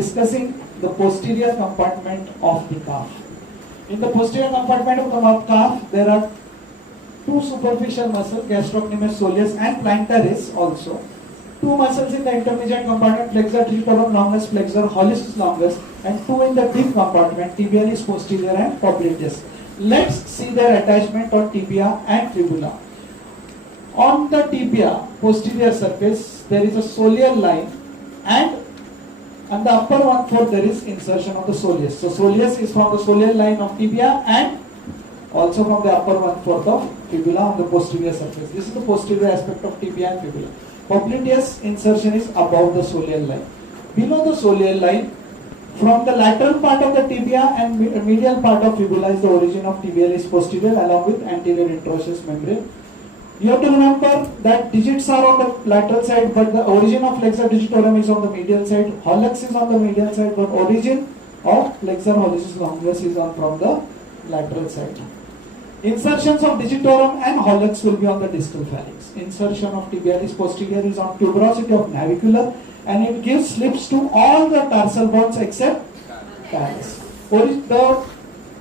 Discussing the posterior compartment of the calf. In the posterior compartment of the calf, there are two superficial muscles, gastrocnemius soleus and plantaris also. Two muscles in the intermediate compartment, flexor digitorum longus, flexor hallucis longus, and two in the deep compartment, tibialis posterior and popliteus. Let's see their attachment on tibia and fibula. On the tibia posterior surface, there is a soleal line, and on the upper 1/4 there is insertion of the soleus. So soleus is from the soleal line of tibia and also from the upper 1/4 of fibula on the posterior surface. This is the posterior aspect of tibia and fibula. Popliteus insertion is above the soleal line. Below the soleal line, from the lateral part of the tibia and medial part of fibula is the origin of tibialis posterior along with anterior interosseous membrane. You have to remember that digits are on the lateral side, but the origin of flexor digitorum is on the medial side. Hallux is on the medial side, but origin of flexor hallucis longus is on from the lateral side. Insertions of digitorum and hallux will be on the distal phalanx. Insertion of tibialis posterior is on tuberosity of navicular, and it gives slips to all the tarsal bones except talus.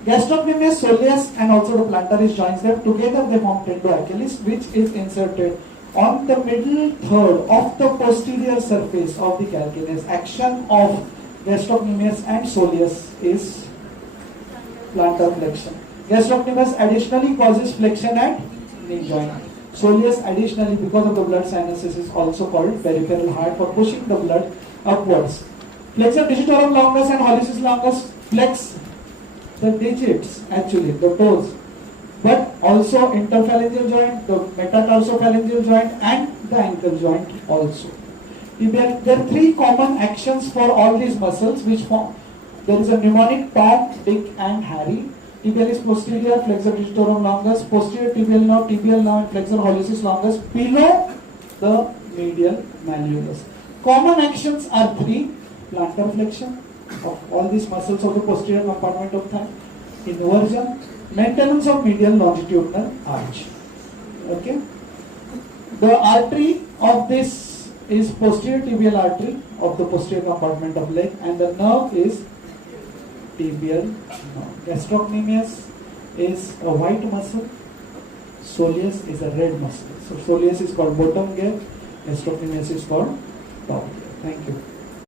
The gastrocnemius soleus and also the plantaris joins them together, they form tendoachilles, which is inserted on the middle third of the posterior surface of the calcaneus. Action of gastrocnemius and soleus is plantar flexion. Gastrocnemius additionally causes flexion at knee joint. Soleus additionally, because of the blood sinuses, is also called peripheral heart for pushing the blood upwards. Flexor digitorum longus and hallucis longus flex the digits, actually the toes, but also interphalangeal joint, the metatarsophalangeal joint, and the ankle joint also. There are three common actions for all these muscles which form. There is a mnemonic: Tom, Dick, and Harry. Tibialis posterior, flexor digitorum longus, posterior tibial nerve, and flexor hallucis longus below the medial malleolus. Common actions are three: plantar flexion of all these muscles of the posterior compartment of thigh, inversion, maintenance of medial longitudinal arch. Okay. The artery of this is posterior tibial artery of the posterior compartment of leg, and the nerve is tibial nerve. Gastrocnemius is a white muscle, soleus is a red muscle. So soleus is called bottom gear, gastrocnemius is called top gear. Thank you.